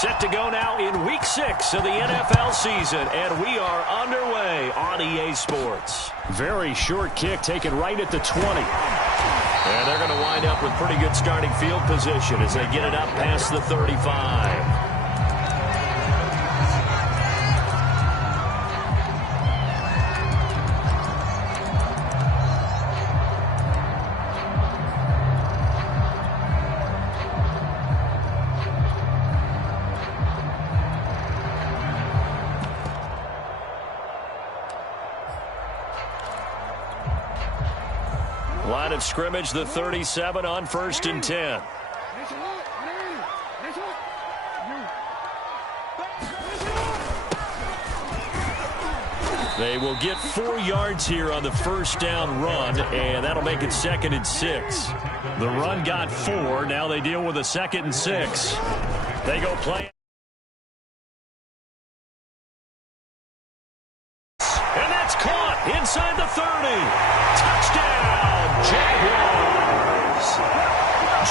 Set to go now in Week 6 of the NFL season, and we are underway on EA Sports. Very short kick taken right at the 20. And they're going to wind up with pretty good starting field position as they get it up past the 35. Line of scrimmage, the 37 on 1st and 10. They will get 4 yards here on the first down run, and that'll make it 2nd and 6. The run got 4. Now they deal with a 2nd and 6. They go play. And that's caught inside the 30. Touchdown, Jaguars.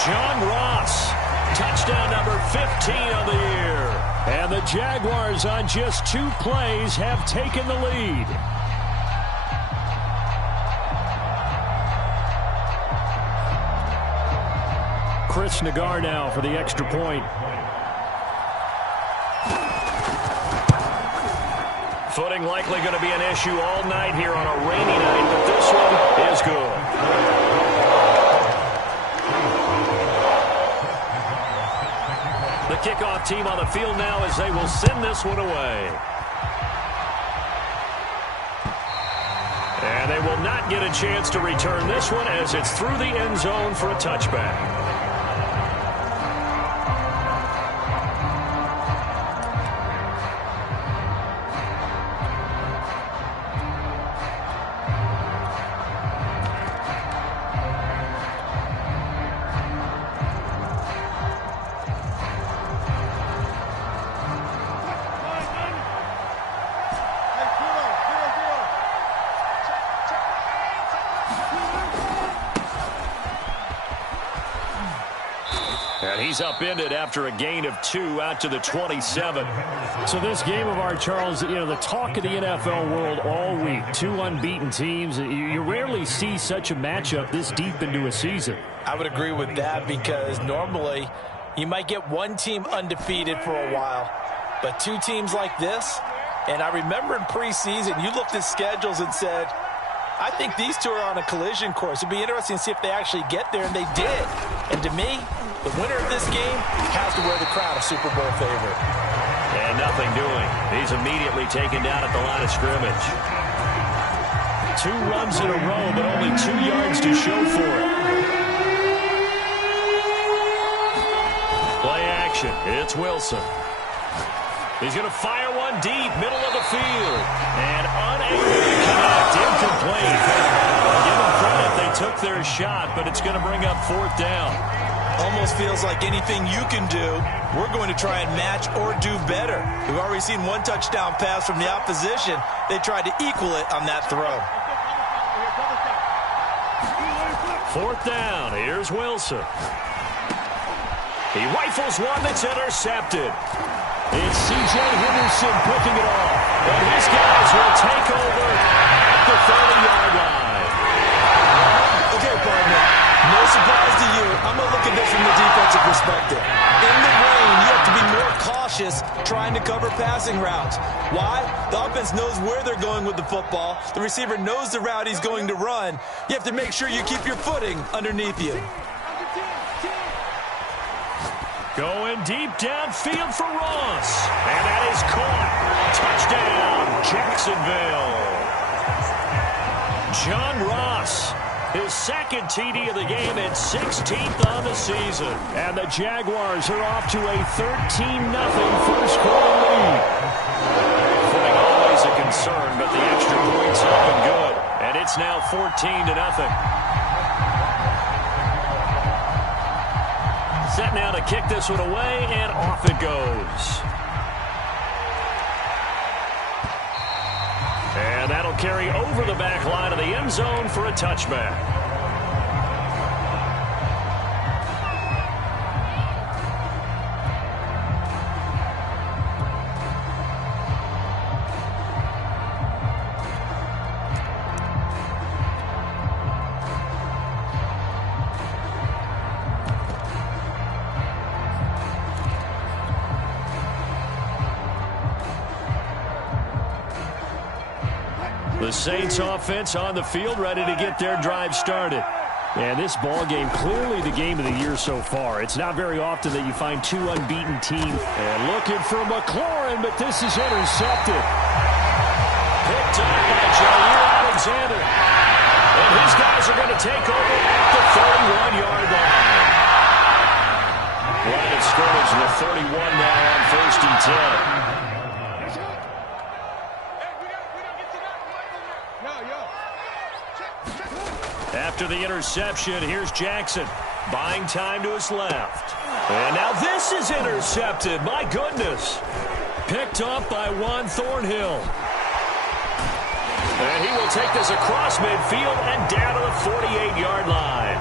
John Ross, touchdown number 15 on the year. And the Jaguars on just 2 plays have taken the lead. Chris Nagar now for the extra point. Footing likely going to be an issue all night here on a rainy night, but this one is good. The kickoff team on the field now as they will send this one away. And they will not get a chance to return this one as it's through the end zone for a touchback. And he's upended after a gain of 2 out to the 27. So this game of ours, Charles, you know, the talk of the NFL world all week. 2 unbeaten teams. You rarely see such a matchup this deep into a season. I would agree with that because normally you might get one team undefeated for a while. But 2 teams like this, and I remember in preseason you looked at schedules and said, I think these 2 are on a collision course. It'd be interesting to see if they actually get there, and they did. And to me, the winner of this game has to wear the crown of Super Bowl favorite. And nothing doing. He's immediately taken down at the line of scrimmage. 2 runs in a row, but only 2 yards to show for it. Play action. It's Wilson. He's going to fire one deep, middle of the field. And unable to connect, incomplete. Give them credit, they took their shot, but it's going to bring up 4th down. Almost feels like anything you can do, we're going to try and match or do better. We've already seen 1 touchdown pass from the opposition. They tried to equal it on that throw. 4th down, here's Wilson. He rifles one that's intercepted. It's C.J. Henderson picking it off. And his guys will take over at the 30-yard line. Okay, partner. No surprise to you. I'm going to look at this from the defensive perspective. In the rain, you have to be more cautious trying to cover passing routes. Why? The offense knows where they're going with the football. The receiver knows the route he's going to run. You have to make sure you keep your footing underneath you. Going deep downfield for Ross. And that is caught. Touchdown, Jacksonville. John Ross, his 2nd TD of the game and 16th on the season. And the Jaguars are off to a 13-0 first quarter lead. Footing always a concern, but the extra points have been good. And it's now 14-0. Set now to kick this one away, and off it goes. And that'll carry over the back line of the end zone for a touchback. Saints offense on the field, ready to get their drive started. And this ball game, clearly the game of the year so far. It's not very often that you find two unbeaten teams. And looking for McLaurin, but this is intercepted. Picked up by Jair Alexander. And his guys are going to take over at the 31-yard line. Line of scrimmage with 31 now on 1st and 10. After the interception, here's Jackson. Buying time to his left. And now this is intercepted. My goodness. Picked up by Juan Thornhill. And he will take this across midfield and down to the 48-yard line.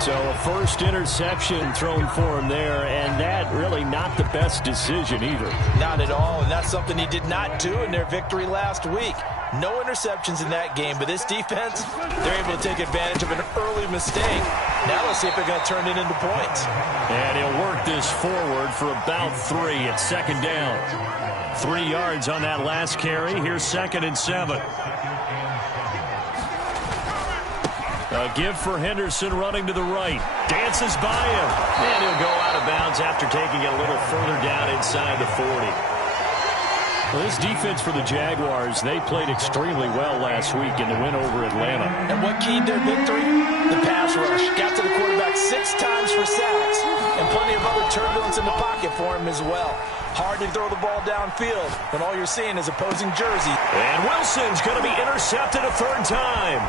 So a first interception thrown for him there, and that really not the best decision either. Not at all, and that's something he did not do in their victory last week. No interceptions in that game, but this defense, they're able to take advantage of an early mistake. Now let's see if they're going to turn it into points. And he'll work this forward for about 3 at second down. 3 yards on that last carry. Here's 2nd and 7. A give for Henderson running to the right. Dances by him. And he'll go out of bounds after taking it a little further down inside the 40. Well, this defense for the Jaguars, they played extremely well last week in the win over Atlanta. And what keyed their victory? The pass rush. Got to the quarterback 6 times for sacks. And plenty of other turbulence in the pocket for him as well. Hard to throw the ball downfield when all you're seeing is opposing jersey. And Wilson's going to be intercepted a 3rd time.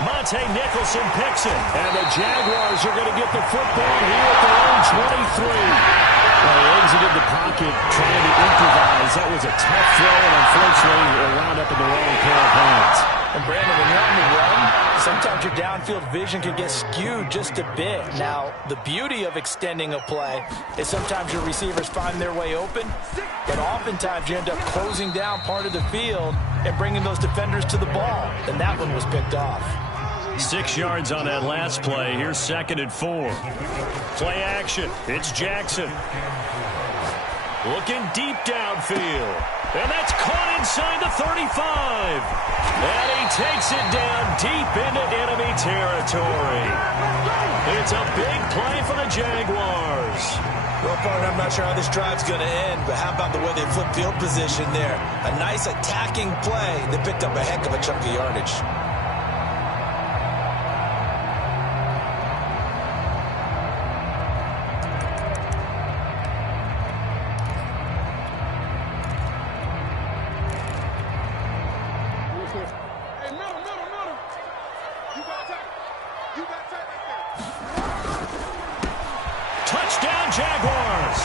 Monte Nicholson picks it. And the Jaguars are going to get the football here at their own 23. Well, he exited the pocket trying to improvise. That was a tough throw, and unfortunately, it wound up in the wrong pair of hands. And Brandon, when you're on the run, sometimes your downfield vision can get skewed just a bit. Now, the beauty of extending a play is sometimes your receivers find their way open, but oftentimes you end up closing down part of the field and bringing those defenders to the ball. And that one was picked off. 6 yards on that last play. Here's 2nd and 4. Play action. It's Jackson. Looking deep downfield. And that's caught inside the 35. And he takes it down deep into enemy territory. It's a big play for the Jaguars. Well, partner, I'm not sure how this drive's going to end, but how about the way they flip field position there? A nice attacking play that picked up a heck of a chunk of yardage. Touchdown, Jaguars.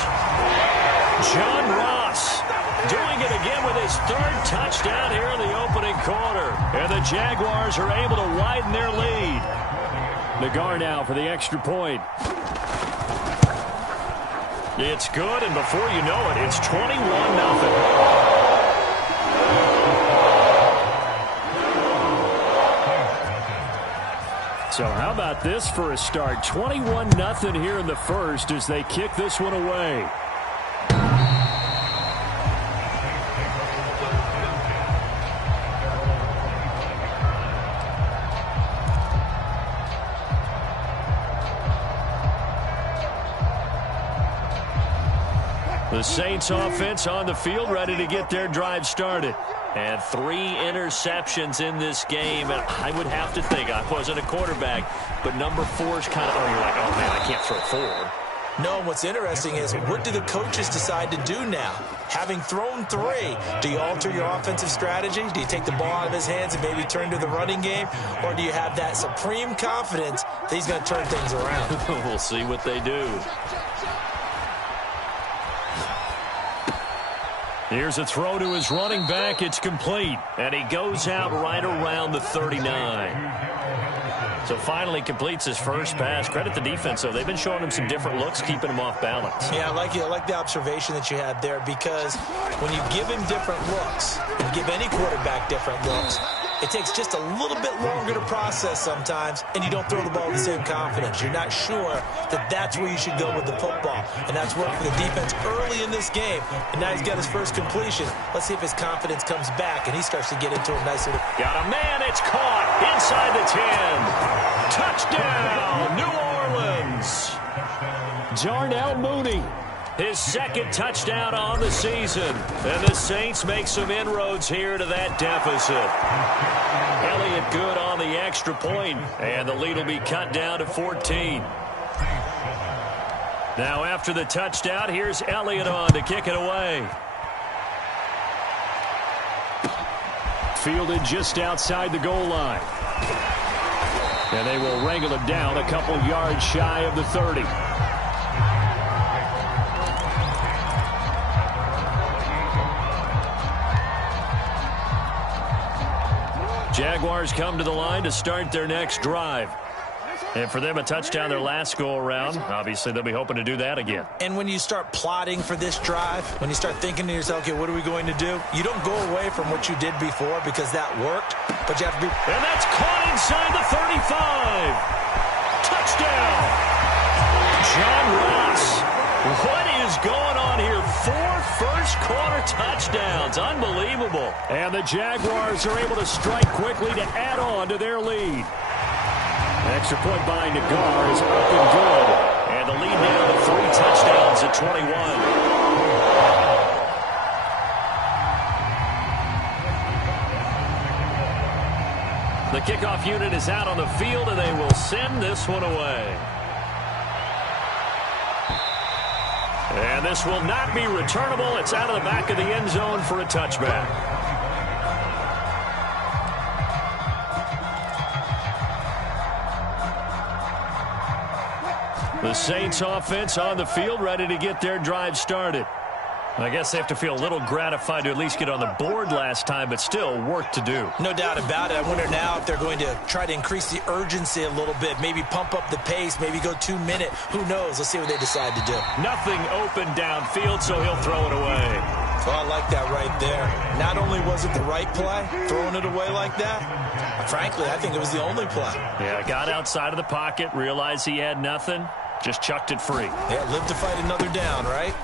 John Ross doing it again with his 3rd touchdown here in the opening quarter. And the Jaguars are able to widen their lead. Nagar now for the extra point. It's good, and before you know it, it's 21-0. So how about this for a start? 21-0 here in the first as they kick this one away. The Saints offense on the field, ready to get their drive started. And 3 interceptions in this game. And I would have to think, I wasn't a quarterback, but number 4 is kind of, you're like, oh, man, I can't throw 4. No, what's interesting is what do the coaches decide to do now? Having thrown 3, do you alter your offensive strategy? Do you take the ball out of his hands and maybe turn to the running game? Or do you have that supreme confidence that he's going to turn things around? We'll see what they do. Here's a throw to his running back. It's complete. And he goes out right around the 39. So finally completes his first pass. Credit the defense, though. They've been showing him some different looks, keeping him off balance. Yeah, I like the observation that you had there, because when you give him different looks and give any quarterback different looks, it takes just a little bit longer to process sometimes, and you don't throw the ball with the same confidence. You're not sure that that's where you should go with the football. And that's worked for the defense early in this game. And now he's got his first completion. Let's see if his confidence comes back, and he starts to get into a nice little... Got a man. It's caught inside the 10. Touchdown, New Orleans. Darnell Mooney, his second touchdown on the season. And the Saints make some inroads here to that deficit. Elliott good on the extra point, and the lead will be cut down to 14. Now after the touchdown, here's Elliott on to kick it away. Fielded just outside the goal line. And they will wrangle it down a couple yards shy of the 30. Jaguars come to the line to start their next drive. And for them, a touchdown their last go-around. Obviously, they'll be hoping to do that again. And when you start plotting for this drive, when you start thinking to yourself, okay, what are we going to do? You don't go away from what you did before because that worked, but you have to be... And that's caught inside the 35. Touchdown. John Ross. What is going on here? 4 first-quarter touchdowns. Unbelievable. And the Jaguars are able to strike quickly to add on to their lead. Extra point by Nagar is up and good. And the lead now to 3 touchdowns at 21. The kickoff unit is out on the field, and they will send this one away. And this will not be returnable. It's out of the back of the end zone for a touchback. The Saints offense on the field, ready to get their drive started. I guess they have to feel a little gratified to at least get on the board last time, but still work to do. No doubt about it. I wonder now if they're going to try to increase the urgency a little bit, maybe pump up the pace, maybe go 2-minute. Who knows? Let's see what they decide to do. Nothing open downfield, so he'll throw it away. Well, I like that right there. Not only was it the right play, throwing it away like that, frankly, I think it was the only play. Yeah, got outside of the pocket, realized he had nothing, just chucked it free. Yeah, live to fight another down, right?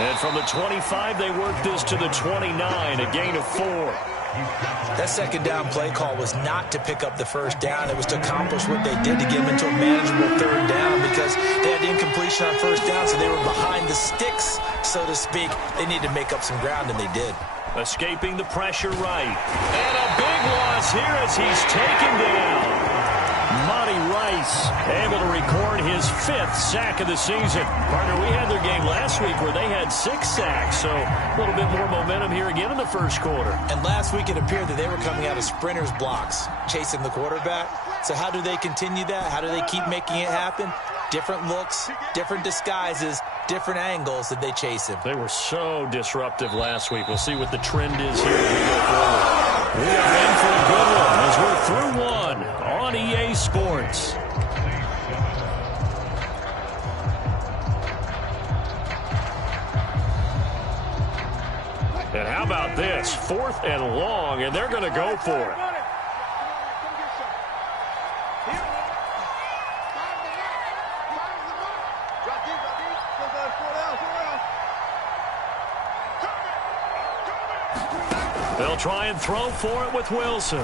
And from the 25, they work this to the 29, a gain of 4. That second down play call was not to pick up the first down. It was to accomplish what they did to get them into a manageable third down because they had incompletion on first down, so they were behind the sticks, so to speak. They needed to make up some ground, and they did. Escaping the pressure right. And a big loss here as he's taken down. Monty Rice able to record his 5th sack of the season. Partner, we had their game last week where they had 6 sacks, so a little bit more momentum here again in the first quarter. And last week it appeared that they were coming out of sprinters blocks, chasing the quarterback. So how do they continue that? How do they keep making it happen? Different looks, different disguises, different angles that they chase him. They were so disruptive last week. We'll see what the trend is here as we go forward. We are in for a good one as we're through one on EA Sports. And how about this? 4th and long, and they're going to go for it. They'll try and throw for it with Wilson.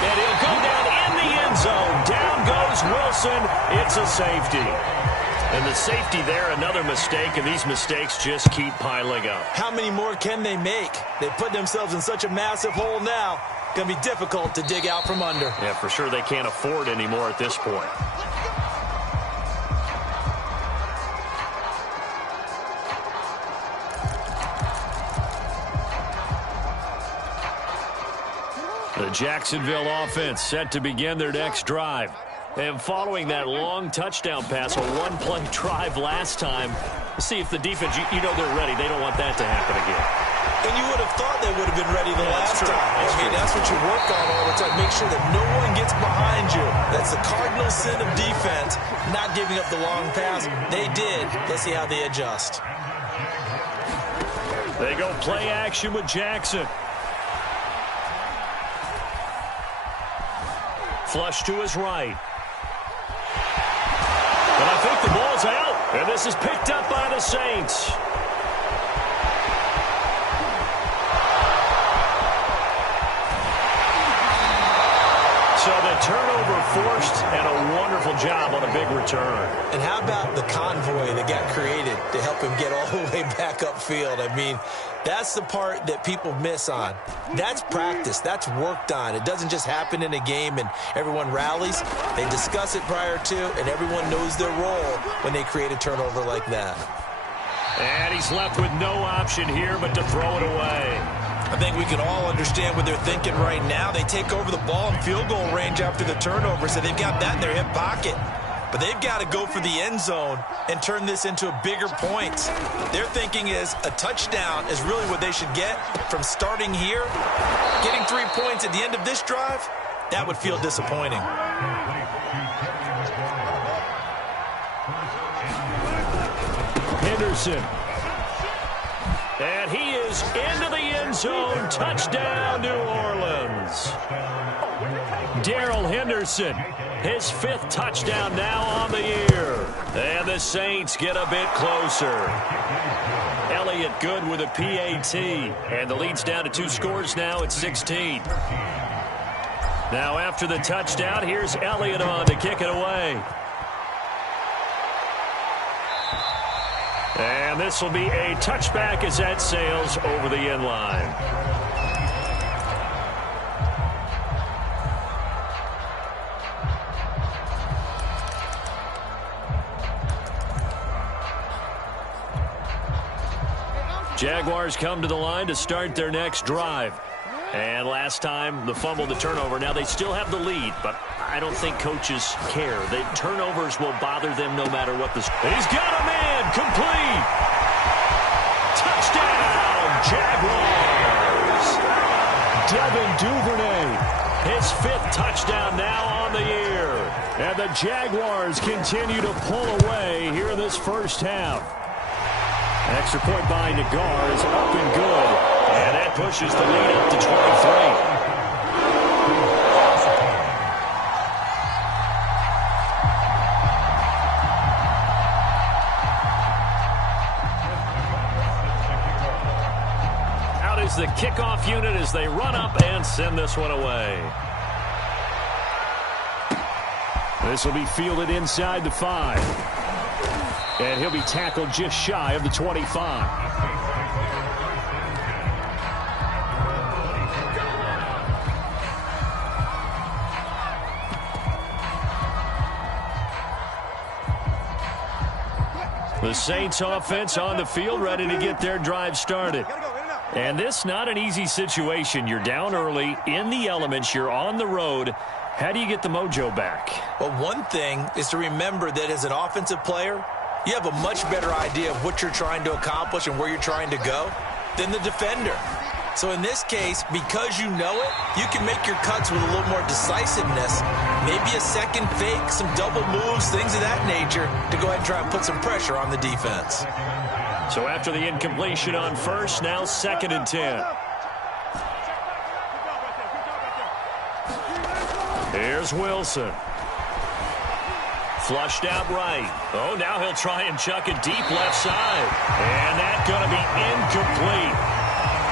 And he'll go down in the end zone. Down goes Wilson. It's a safety. And the safety there, another mistake, and these mistakes just keep piling up. How many more can they make? They put themselves in such a massive hole now. Going to be difficult to dig out from under. Yeah, for sure they can't afford anymore at this point. The Jacksonville offense set to begin their next drive. And following that long touchdown pass, a one-play drive last time, see if the defense, you know they're ready. They don't want that to happen again. And you would have thought they would have been ready the last time. That's what you work on all the time. Make sure that no one gets behind you. That's the cardinal sin of defense, not giving up the long pass. They did. Let's see how they adjust. They go play action with Jackson. Flush to his right. But I think the ball's out. And this is picked up by the Saints. So the turnover forced, and a wonderful job on a big return. And how about the convoy that got created to help him get all the way back upfield? I mean, that's the part that people miss on. That's practice. That's worked on. It doesn't just happen in a game and everyone rallies. They discuss it prior to, and everyone knows their role when they create a turnover like that. And he's left with no option here but to throw it away. I think we can all understand what they're thinking right now. They take over the ball in field goal range after the turnover, so they've got that in their hip pocket. But they've got to go for the end zone and turn this into a bigger point. Their thinking is a touchdown is really what they should get from starting here. Getting 3 points at the end of this drive, that would feel disappointing. Henderson. And he is into the end zone. Touchdown, New Orleans. Darrell Henderson, his 5th touchdown now on the year. And the Saints get a bit closer. Elliott good with a PAT. And the lead's down to 2 scores now at 16. Now after the touchdown, here's Elliott on to kick it away. And this will be a touchback as that sails over the end line. Jaguars come to the line to start their next drive. And last time, the fumble, the turnover. Now, they still have the lead, but I don't think coaches care. The turnovers will bother them no matter what the score. He's got a man, complete. Touchdown, Jaguars. Devin Duvernay, his 5th touchdown now on the year. And the Jaguars continue to pull away here in this first half. Extra point by Nagar is up and good. And that pushes the lead up to 23. Out is the kickoff unit as they run up and send this one away. This will be fielded inside the 5. And he'll be tackled just shy of the 25. The Saints offense on the field, ready to get their drive started. And this not an easy situation. You're down early, in the elements, you're on the road. How do you get the mojo back? Well, one thing is to remember that as an offensive player, you have a much better idea of what you're trying to accomplish and where you're trying to go than the defender. So in this case, because you know it, you can make your cuts with a little more decisiveness. Maybe a second fake, some double moves, things of that nature to go ahead and try and put some pressure on the defense. So after the incompletion on first, now 2nd and 10. Here's Wilson. Flushed out right. Oh, now he'll try and chuck it deep left side. And that's going to be incomplete.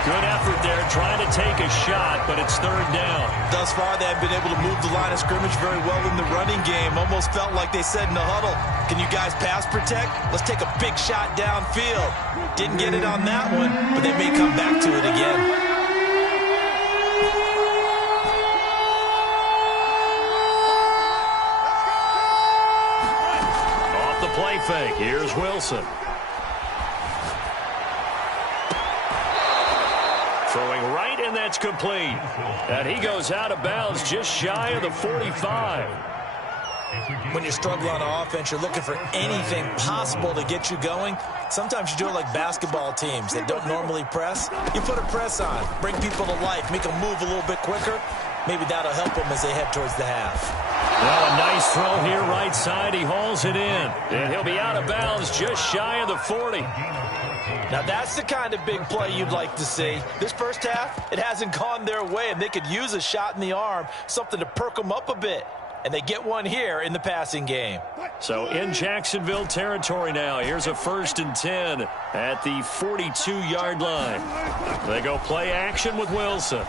Good effort there, trying to take a shot, but it's 3rd down. Thus far, they have been able to move the line of scrimmage very well in the running game. Almost felt like they said in the huddle, can you guys pass protect? Let's take a big shot downfield. Didn't get it on that one, but they may come back to it again. Off the play fake, here's Wilson. Throwing right, and that's complete. And he goes out of bounds just shy of the 45. When you struggle on offense, you're looking for anything possible to get you going. Sometimes you do it like basketball teams that don't normally press. You put a press on, bring people to life, make them move a little bit quicker. Maybe that'll help them as they head towards the half. Well, a nice throw here right side. He hauls it in. And he'll be out of bounds just shy of the 40. Now that's the kind of big play you'd like to see. This first half, it hasn't gone their way, and they could use a shot in the arm, something to perk them up a bit. And they get one here in the passing game. So in Jacksonville territory now. Here's a 1st and 10 at the 42-yard line. They go play action with Wilson.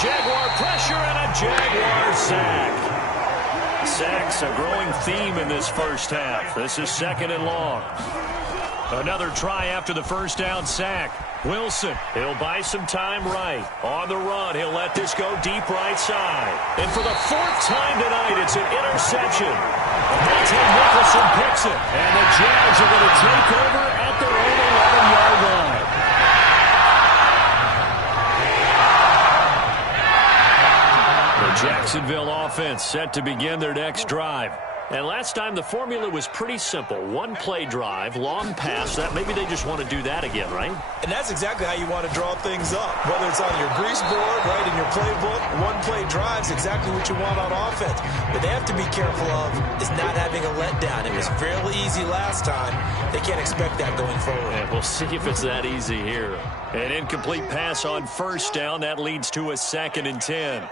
Jaguar pressure and a Jaguar sack. Sacks a growing theme in this first half. This is 2nd and long. Another try after the first down sack. Wilson, he'll buy some time right. On the run, he'll let this go deep right side. And for the 4th time tonight, it's an interception. Monte Nicholson picks it. And the Jags are going to take over at their own 11-yard line. The Jacksonville offense set to begin their next drive. And last time the formula was pretty simple. 1-play drive, long pass. That maybe they just want to do that again, right? And that's exactly how you want to draw things up. Whether it's on your grease board, right, in your playbook, 1-play drives exactly what you want on offense. What they have to be careful of is not having a letdown. It was fairly easy last time. They can't expect that going forward. And we'll see if it's that easy here. An incomplete pass on 1st down. That leads to a 2nd and 10.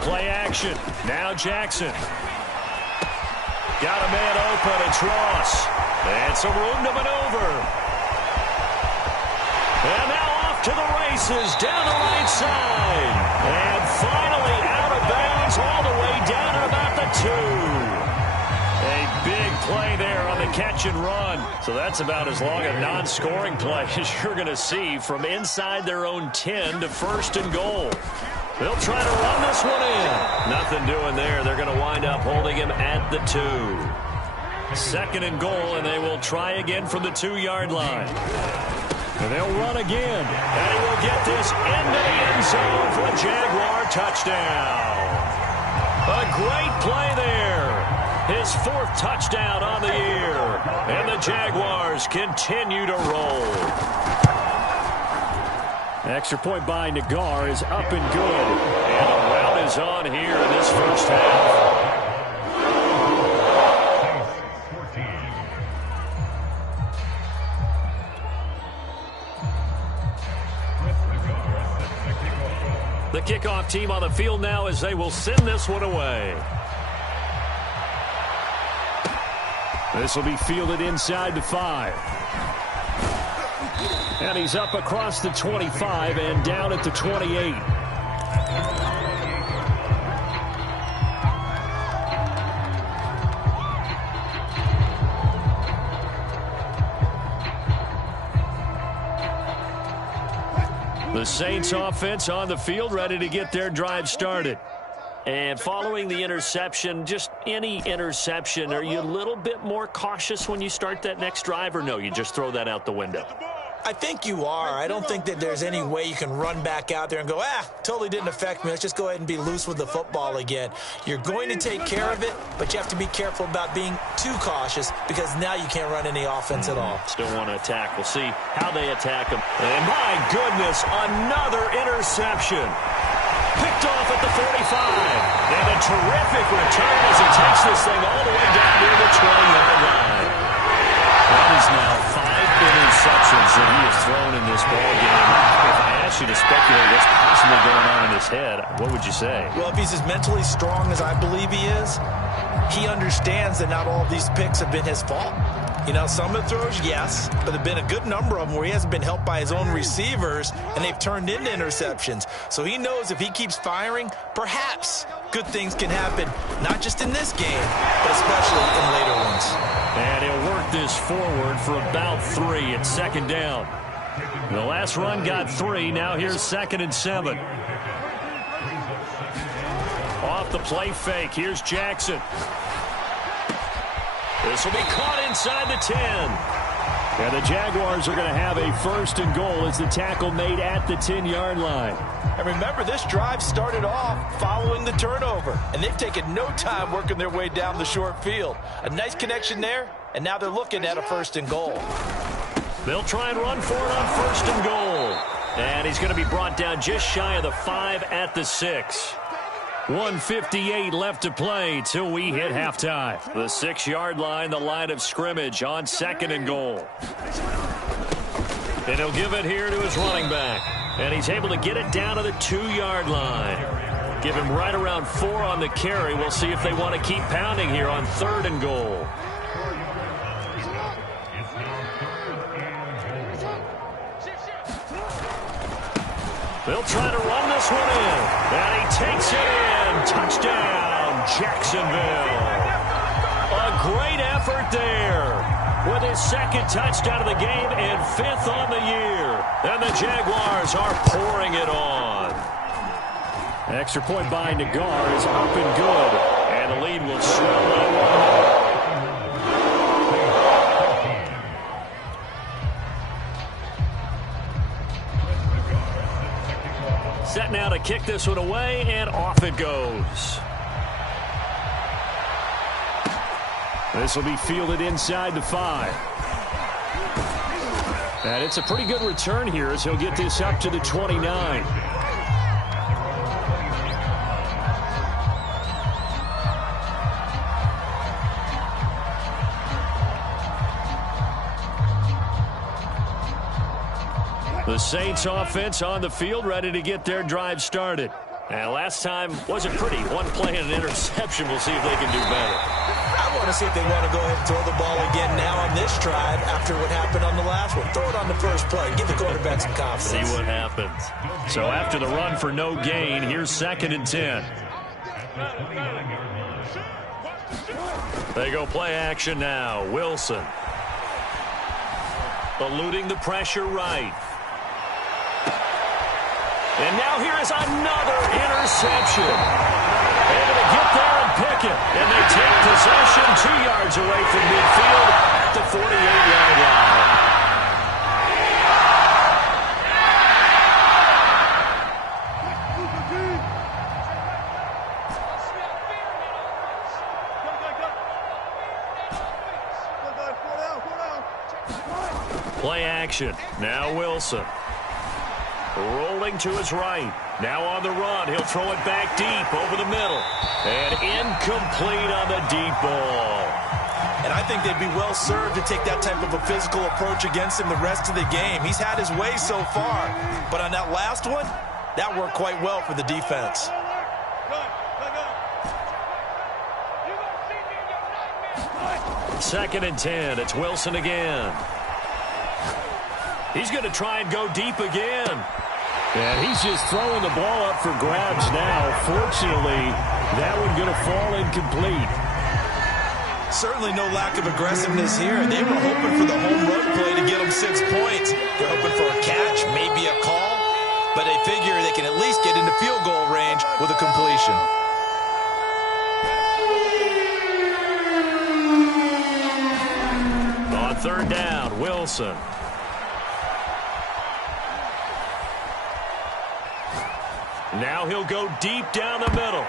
Play action. Now Jackson. Got a man open. It's Ross. And some room to maneuver. And now off to the races down the right side. And finally out of bounds all the way down at about the 2. A big play there on the catch and run. So that's about as long a non-scoring play as you're going to see from inside their own 10 to 1st and goal. They'll try to run this one in. Nothing doing there. They're going to wind up holding him at the 2. 2nd and goal, and they will try again from the 2-yard line. And they'll run again. And he will get this into the end zone for a Jaguar touchdown. A great play there. His 4th touchdown on the year. And the Jaguars continue to roll. Extra point by Nagar is up and good. And the rout is on here in this first half. The kickoff team on the field now as they will send this one away. This will be fielded inside the 5. And he's up across the 25 and down at the 28. The Saints offense on the field ready to get their drive started. And following the interception, just any interception, are you a little bit more cautious when you start that next drive, or no, you just throw that out the window? I think you are. I don't think that there's any way you can run back out there and go, totally didn't affect me. Let's just go ahead and be loose with the football again. You're going to take care of it, but you have to be careful about being too cautious because now you can't run any offense at all. Still want to attack. We'll see how they attack them. And my goodness, another interception. Picked off at the 45. And a terrific return as he takes this thing all the way down near the 20-yard line. That is now 5 interceptions that he has thrown in this ball game. If I asked you to speculate what's possibly going on in his head, what would you say? Well, if he's as mentally strong as I believe he is, he understands that not all of these picks have been his fault. You know, some of the throws, yes, but there have been a good number of them where he hasn't been helped by his own receivers, and they've turned into interceptions. So he knows if he keeps firing, perhaps good things can happen, not just in this game, but especially in later ones. And he'll work this forward for about 3 at 2nd down. The last run got 3. Now here's 2nd and 7. Off the play fake. Here's Jackson. This will be caught inside the 10. And the Jaguars are going to have a 1st and goal as the tackle made at the 10-yard line. And remember, this drive started off following the turnover, and they've taken no time working their way down the short field. A nice connection there, and now they're looking at a 1st and goal. They'll try and run for it on 1st and goal. And he's going to be brought down just shy of the 5 at the 6. 1:58 left to play till we hit halftime. The 6-yard line, the line of scrimmage on 2nd and goal. And he'll give it here to his running back. And he's able to get it down to the 2-yard line. Give him right around 4 on the carry. We'll see if they want to keep pounding here on 3rd and goal. They'll try to run this one in. And he takes it in. Touchdown, Jacksonville. A great effort there. With his 2nd touchdown of the game and 5th on the year. And the Jaguars are pouring it on. Extra point by Nagar is up and good. And the lead will swell by 1. Set now to kick this one away, and off it goes. This will be fielded inside the 5. And it's a pretty good return here as he'll get this up to the 29. The Saints offense on the field, ready to get their drive started. And last time wasn't pretty. One play and an interception. We'll see if they can do better. I want to see if they want to go ahead and throw the ball again now on this drive after what happened on the last one. Throw it on the first play. Give the quarterback some confidence. See what happens. So after the run for no gain, here's 2nd and 10. They go play action now. Wilson. Eluding the pressure right. And now here is another interception. Able to get there and pick it. And they take possession 2 yards away from midfield at the 48-yard line. Play action. Now Wilson. Rolling to his right. Now on the run. He'll throw it back deep over the middle. And incomplete on the deep ball. And I think they'd be well served to take that type of a physical approach against him the rest of the game. He's had his way so far. But on that last one, that worked quite well for the defense. Second and 10. It's Wilson again. He's going to try and go deep again. And he's just throwing the ball up for grabs now. Fortunately, that one going to fall incomplete. Certainly no lack of aggressiveness here. They were hoping for the home run play to get them 6 points. They're hoping for a catch, maybe a call. But they figure they can at least get into field goal range with a completion. On 3rd down, Wilson. Now he'll go deep down the middle.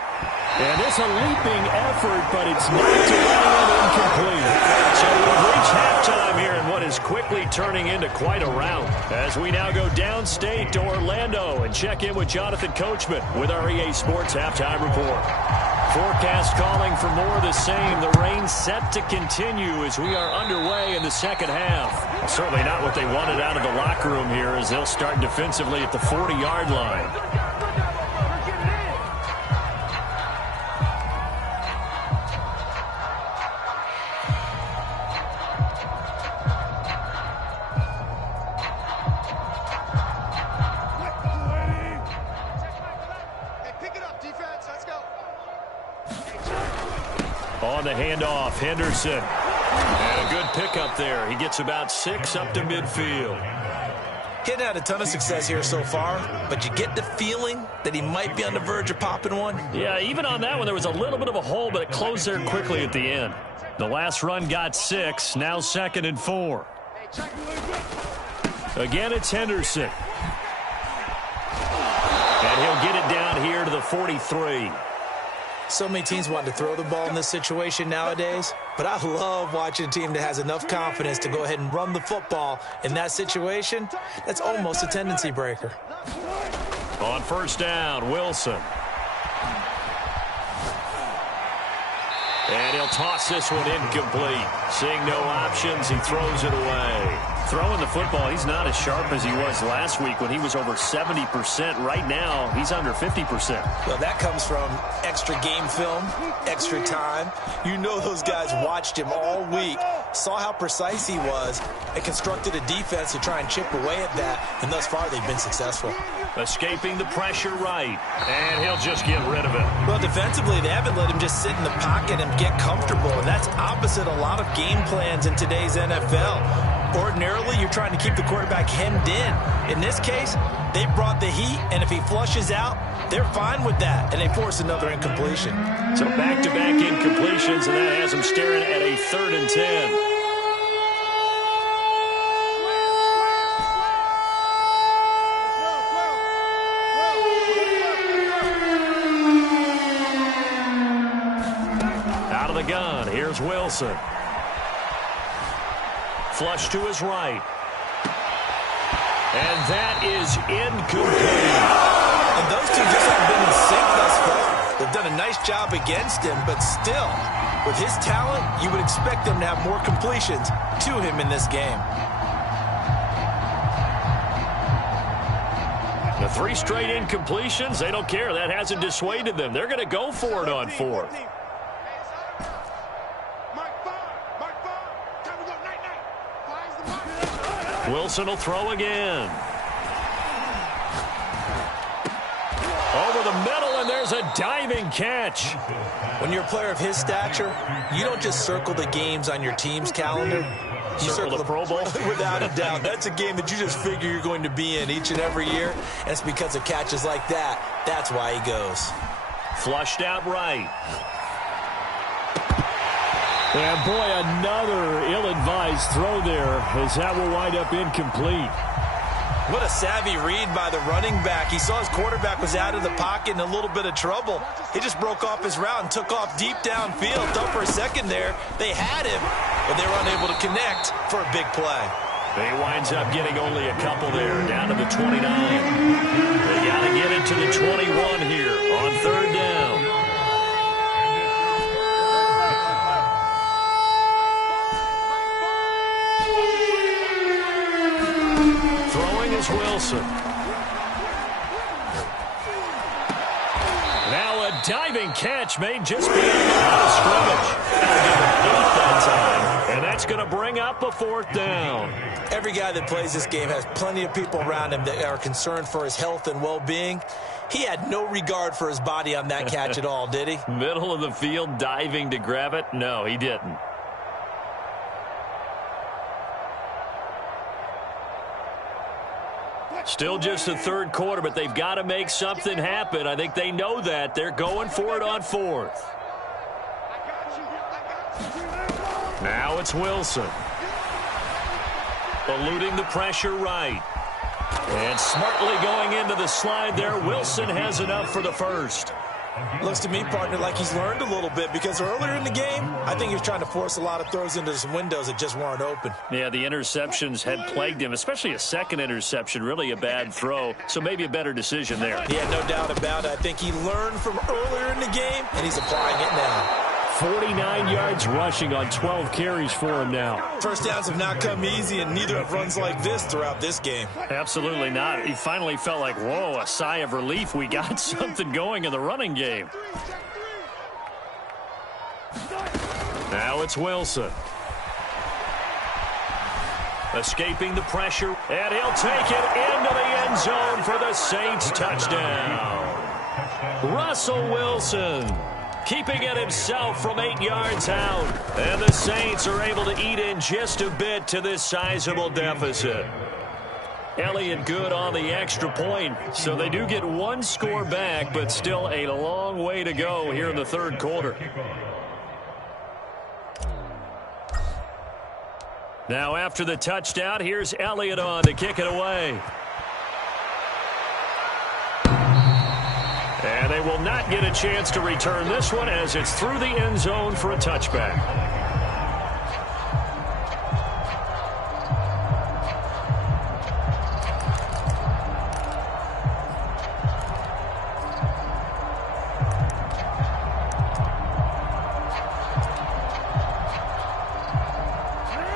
And it's a leaping effort, but it's knocked away and incomplete. So we've reached halftime here in what is quickly turning into quite a rout. As we now go downstate to Orlando and check in with Jonathan Coachman with our EA Sports Halftime Report. Forecast calling for more of the same. The rain set to continue as we are underway in the second half. Certainly not what they wanted out of the locker room here as they'll start defensively at the 40-yard line. On the handoff, Henderson. And a good pickup there. He gets about 6 up to midfield. He hadn't had a ton of success here so far, but you get the feeling that he might be on the verge of popping one. Yeah, even on that one, there was a little bit of a hole, but it closed there quickly at the end. The last run got 6, now 2nd and 4. Again, it's Henderson. And he'll get it down here to the 43. So many teams want to throw the ball in this situation nowadays, but I love watching a team that has enough confidence to go ahead and run the football in that situation. That's almost a tendency breaker. On 1st down, Wilson. And he'll toss this one incomplete. Seeing no options, he throws it away. Throwing the football, he's not as sharp as he was last week when he was over 70%. Right now, he's under 50%. Well, that comes from extra game film, extra time. You know those guys watched him all week, saw how precise he was, and constructed a defense to try and chip away at that, and thus far they've been successful. Escaping the pressure right, and he'll just get rid of it. Well, defensively, they haven't let him just sit in the pocket and get comfortable, and that's opposite a lot of game plans in today's NFL. Ordinarily, you're trying to keep the quarterback hemmed in. In this case, they brought the heat, and if he flushes out, they're fine with that, and they force another incompletion. So back-to-back incompletions, and that has them staring at a 3rd and 10. Out of the gun, here's Wilson. Flush to his right. And that is incomplete. And those two just haven't been in sync thus far. They've done a nice job against him, but still, with his talent, you would expect them to have more completions to him in this game. The 3 straight incompletions, they don't care. That hasn't dissuaded them. They're going to go for it on 4th. Wilson will throw again. Over the middle, and there's a diving catch. When you're a player of his stature, you don't just circle the games on your team's calendar. You circle the Pro Bowl? Without a doubt. That's a game that you just figure you're going to be in each and every year. And it's because of catches like that. That's why he goes. Flushed out right. And boy, another ill-advised throw there, as that will wind up incomplete. What a savvy read by the running back. He saw his quarterback was out of the pocket in a little bit of trouble. He just broke off his route and took off deep downfield. Thought for a second there they had him, but they were unable to connect for a big play. He winds up getting only a couple there, down to the 29. They got to get it to the 21 here on 3rd down. Wilson. Now a diving catch made just beyond the line of scrimmage. That time, and that's going to bring up a 4th down. Every guy that plays this game has plenty of people around him that are concerned for his health and well-being. He had no regard for his body on that catch at all, did he? Middle of the field diving to grab it? No, he didn't. Still just the 3rd quarter, but they've got to make something happen. I think they know that. They're going for it on 4th. Now it's Wilson. Eluding the pressure right. And smartly going into the slide there. Wilson has enough for the 1st. Looks to me, partner, like he's learned a little bit, because earlier in the game, I think he was trying to force a lot of throws into some windows that just weren't open. Yeah, the interceptions had plagued him, especially a second interception, really a bad throw, so maybe a better decision there. Yeah, no doubt about it. I think he learned from earlier in the game, and he's applying it now. 49 yards rushing on 12 carries for him now. First downs have not come easy, and neither have runs like this throughout this game. Absolutely not. He finally felt like, whoa, a sigh of relief. We got something going in the running game. Now it's Wilson. Escaping the pressure, and he'll take it into the end zone for the Saints touchdown. Russell Wilson keeping it himself from 8 yards out. And the Saints are able to eat in just a bit to this sizable deficit. Elliott good on the extra point, so they do get 1 score back, but still a long way to go here in the 3rd quarter. Now after the touchdown, here's Elliott on to kick it away. And they will not get a chance to return this one as it's through the end zone for a touchback.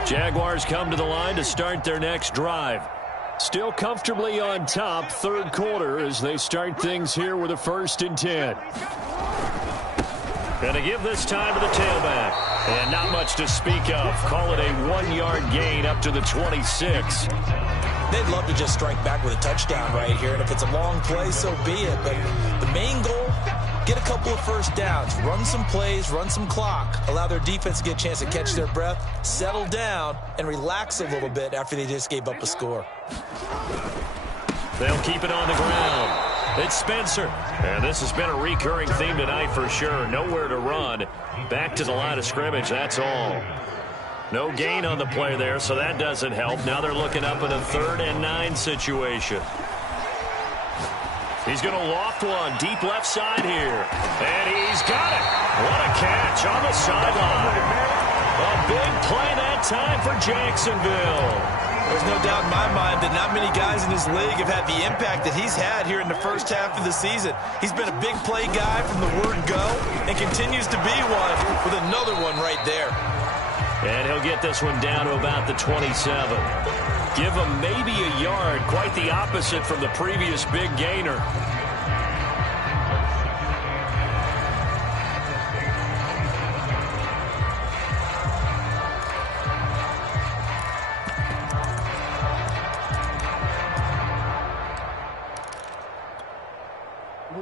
Jaguars come to the line to start their next drive. Still comfortably on top, third quarter, as they start things here with a 1st and 10. Going to give this time to the tailback. And not much to speak of. Call it a 1-yard gain up to the 26. They'd love to just strike back with a touchdown right here. And if it's a long play, so be it. But the main goal, get a couple of first downs. Run some plays, run some clock. Allow their defense to get a chance to catch their breath, settle down, and relax a little bit after they just gave up a score. They'll keep it on the ground. It's Spencer. And this has been a recurring theme tonight for sure. Nowhere to run. Back to the line of scrimmage, that's all. No gain on the play there, so that doesn't help. Now they're looking up in a 3rd and 9 situation. He's going to loft one deep left side here. And he's got it. What a catch on the sideline. A big play that time for Jacksonville. There's no doubt in my mind that not many guys in this league have had the impact that he's had here in the first half of the season. He's been a big play guy from the word go and continues to be one with another one right there. And he'll get this one down to about the 27. Give him maybe a yard, quite the opposite from the previous big gainer.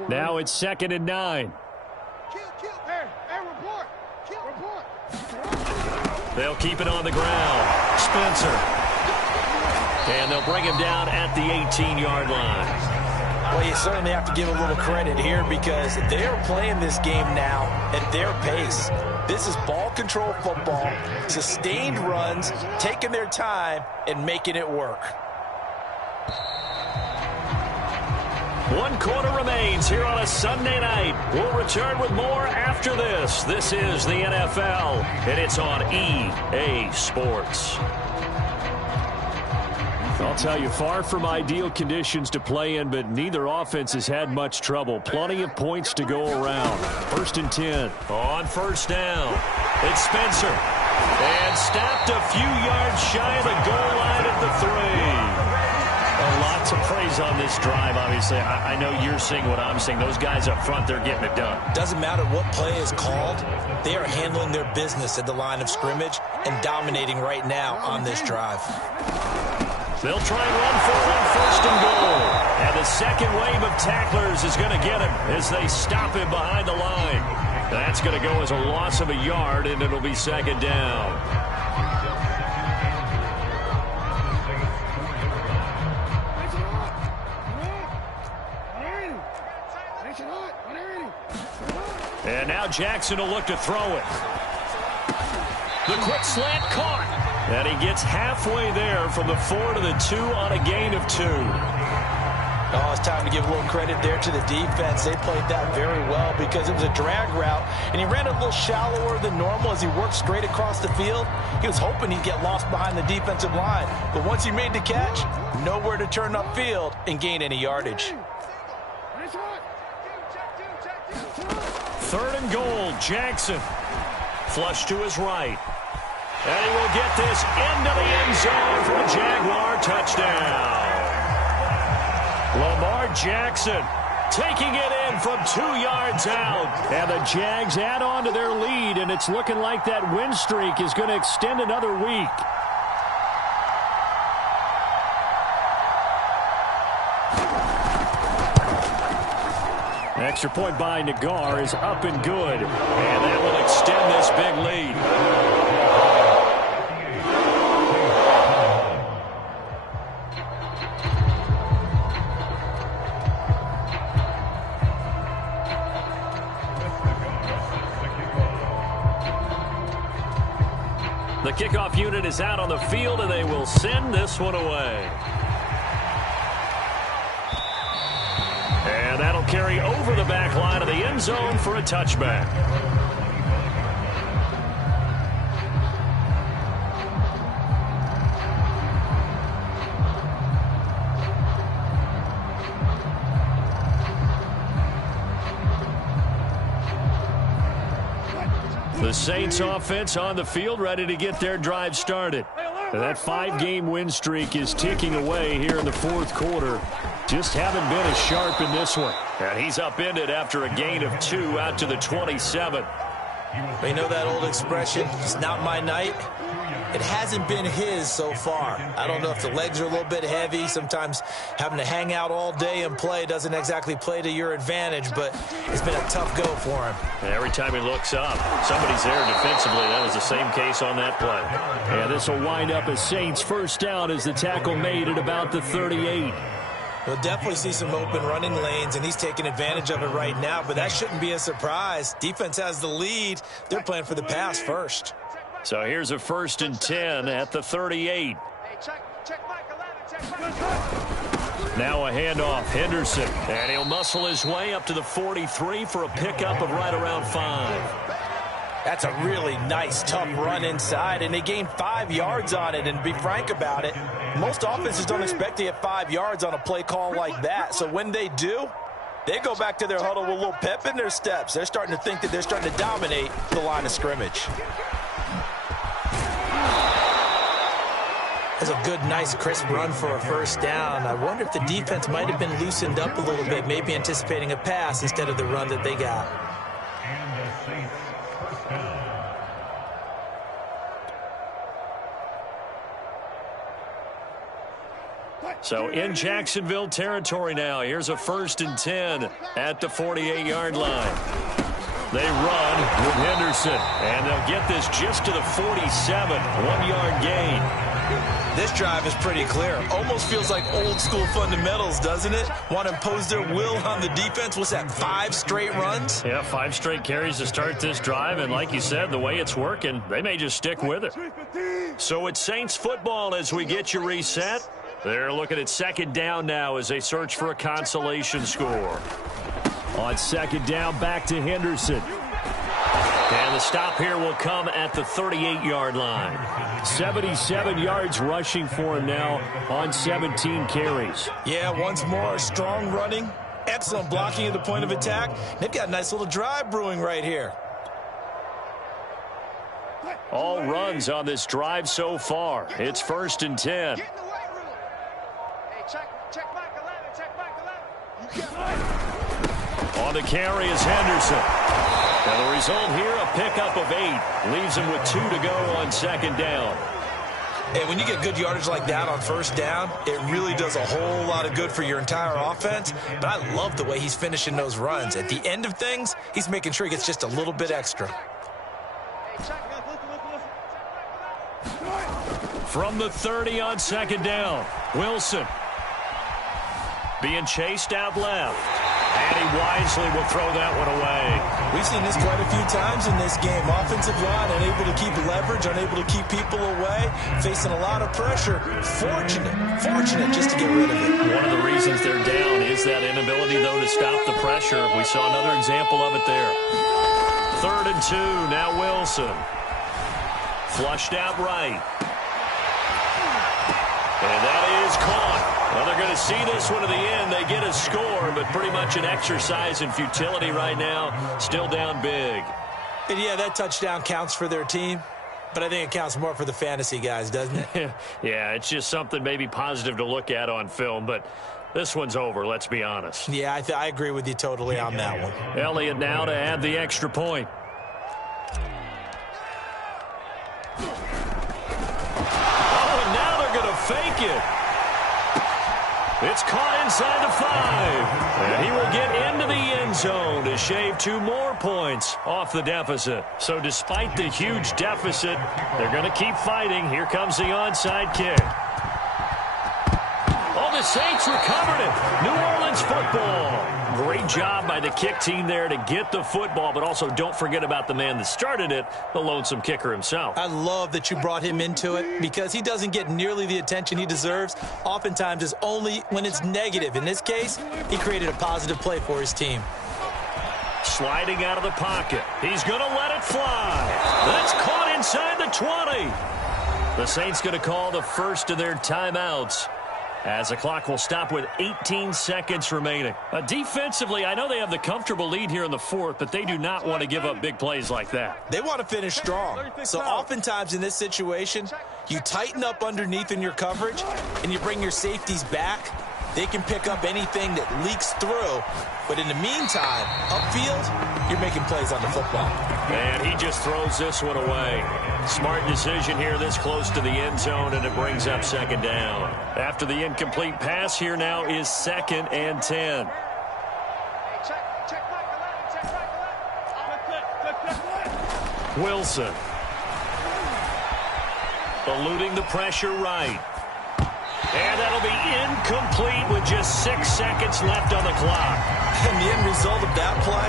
Now it's 2nd and 9. They'll keep it on the ground. Spencer. And they'll bring him down at the 18-yard line. Well, you certainly have to give a little credit here because they are playing this game now at their pace. This is ball control football, sustained runs, taking their time and making it work. 1 quarter remains here on a Sunday night. We'll return with more after this. This is the NFL, and it's on EA Sports. I'll tell you, far from ideal conditions to play in, but neither offense has had much trouble. Plenty of points to go around. 1st and 10. On 1st down, it's Spencer. And stopped a few yards shy of the goal line at the 3. A lot to praise on this drive, obviously. I know you're seeing what I'm seeing. Those guys up front, they're getting it done. Doesn't matter what play is called. They are handling their business at the line of scrimmage and dominating right now on this drive. They'll try and run for it on 1st and goal. And the second wave of tacklers is going to get him as they stop him behind the line. That's going to go as a loss of a yard, and it'll be 2nd down. And now Jackson will look to throw it. The quick slant caught. And he gets halfway there from the 4 to the 2 on a gain of 2. Oh, it's time to give a little credit there to the defense. They played that very well because it was a drag route, and he ran a little shallower than normal as he worked straight across the field. He was hoping he'd get lost behind the defensive line, but once he made the catch, nowhere to turn upfield and gain any yardage. 3rd and goal, Jackson. Flush to his right. And he will get this into the end zone for a Jaguar touchdown. Lamar Jackson taking it in from 2 yards out. And the Jags add on to their lead, and it's looking like that win streak is going to extend another week. Extra point by Nagar is up and good. And that will extend this big lead. The kickoff unit is out on the field, and they will send this one away. And that'll carry over the back line of the end zone for a touchback. The Saints offense on the field, ready to get their drive started. That 5-game win streak is ticking away here in the fourth quarter. Just haven't been as sharp in this one. And he's upended after a gain of 2 out to the 27. You know that old expression, it's not my night? It hasn't been his so far. I don't know if the legs are a little bit heavy. Sometimes having to hang out all day and play doesn't exactly play to your advantage, but it's been a tough go for him. And every time he looks up, somebody's there defensively. That was the same case on that play. And this will wind up as Saints first down as the tackle made at about the 38. We'll definitely see some open running lanes, and he's taking advantage of it right now, but that shouldn't be a surprise. Defense has the lead. They're playing for the pass first. So here's a 1st and 10 at the 38. Now a handoff, Henderson. And he'll muscle his way up to the 43 for a pickup of right around 5. That's a really nice, tough run inside, and they gained 5 yards on it. And to be frank about it, most offenses don't expect to get 5 yards on a play call like that. So when they do, they go back to their huddle with a little pep in their steps. They're starting to think that they're starting to dominate the line of scrimmage. That's a good, nice, crisp run for a first down. I wonder if the defense might have been loosened up a little bit, maybe anticipating a pass instead of the run that they got. So in Jacksonville territory now. Here's a 1st and 10 at the 48-yard line. They run with Henderson, and they'll get this just to the 47, 1-yard gain. This drive is pretty clear. Almost feels like old school fundamentals, doesn't it? Want to impose their will on the defense. What's that, 5 straight runs? Yeah, 5 straight carries to start this drive, and like you said, the way it's working, they may just stick with it. So it's Saints football as we get you reset. They're looking at 2nd down now as they search for a consolation score. On 2nd down, back to Henderson. And the stop here will come at the 38-yard line. 77 yards rushing for him now on 17 carries. Yeah, once more, strong running, excellent blocking at the point of attack. They've got a nice little drive brewing right here. All runs on this drive so far. It's 1st and 10. On the carry is Henderson. And the result here, a pickup of 8. Leaves him with 2 to go on 2nd down. And when you get good yardage like that on 1st down, it really does a whole lot of good for your entire offense. But I love the way he's finishing those runs. At the end of things, he's making sure he gets just a little bit extra. From the 30 on 2nd down, Wilson being chased out left. And he wisely will throw that one away. We've seen this quite a few times in this game. Offensive line unable to keep leverage, unable to keep people away, facing a lot of pressure. Fortunate just to get rid of it. One of the reasons they're down is that inability, though, to stop the pressure. We saw another example of it there. 3rd and 2, now Wilson. Flushed out right. And that is caught. Well, they're going to see this one to the end. They get a score, but pretty much an exercise in futility right now. Still down big. And yeah, that touchdown counts for their team, but I think it counts more for the fantasy guys, doesn't it? Yeah, it's just something maybe positive to look at on film, but this one's over, let's be honest. Yeah, I agree with you totally on that one. Elliott now to add the extra point. Oh, and now they're going to fake it. It's caught inside the 5. And he will get into the end zone to shave 2 more points off the deficit. So despite the huge deficit, they're going to keep fighting. Here comes the onside kick. Oh, the Saints recovered it. New Orleans football. Great job by the kick team there to get the football, but also don't forget about the man that started it, the lonesome kicker himself. I love that you brought him into it because he doesn't get nearly the attention he deserves. Oftentimes it's only when it's negative. In this case, he created a positive play for his team. Sliding out of the pocket. He's going to let it fly. That's caught inside the 20. The Saints going to call the first of their timeouts as the clock will stop with 18 seconds remaining. Defensively, I know they have the comfortable lead here in the fourth, but they do not want to give up big plays like that. They want to finish strong. So oftentimes in this situation, you tighten up underneath in your coverage, and you bring your safeties back. They can pick up anything that leaks through. But in the meantime, upfield, you're making plays on the football. And he just throws this one away. Smart decision here this close to the end zone, and it brings up second down. After the incomplete pass, here now is 2nd and 10. Wilson. Eluding the pressure right. And that'll be incomplete with just 6 seconds left on the clock. And the end result of that play,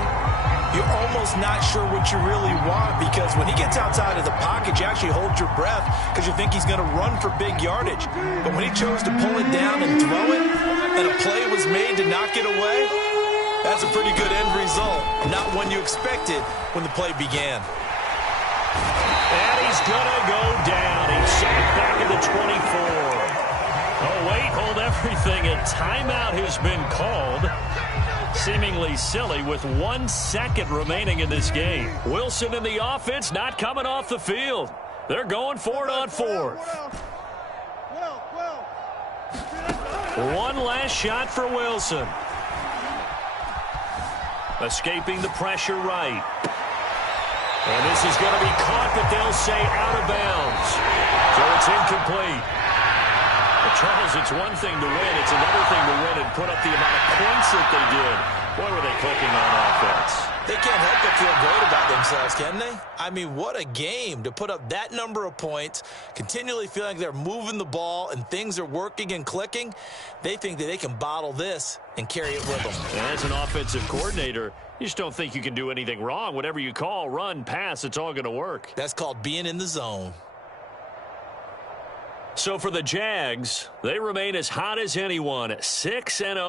you're almost not sure what you really want, because when he gets outside of the pocket, you actually hold your breath because you think he's going to run for big yardage. But when he chose to pull it down and throw it, and a play was made to knock it away, that's a pretty good end result. Not one you expected when the play began. And he's going to go down. He's sacked back at the 24. Oh, wait, hold everything. A timeout has been called. Seemingly silly with 1 second remaining in this game. Wilson and the offense not coming off the field. They're going for it on 4th. One last shot for Wilson. Escaping the pressure right. And this is going to be caught, but they'll say out of bounds. So it's incomplete. Well, Charles, it's one thing to win. It's another thing to win and put up the amount of points that they did. Boy, were they clicking on offense. They can't help but feel great about themselves, can they? I mean, what a game to put up that number of points, continually feeling they're moving the ball and things are working and clicking. They think that they can bottle this and carry it with them. And as an offensive coordinator, you just don't think you can do anything wrong. Whatever you call, run, pass, it's all going to work. That's called being in the zone. So for the Jags, they remain as hot as anyone, 6-0.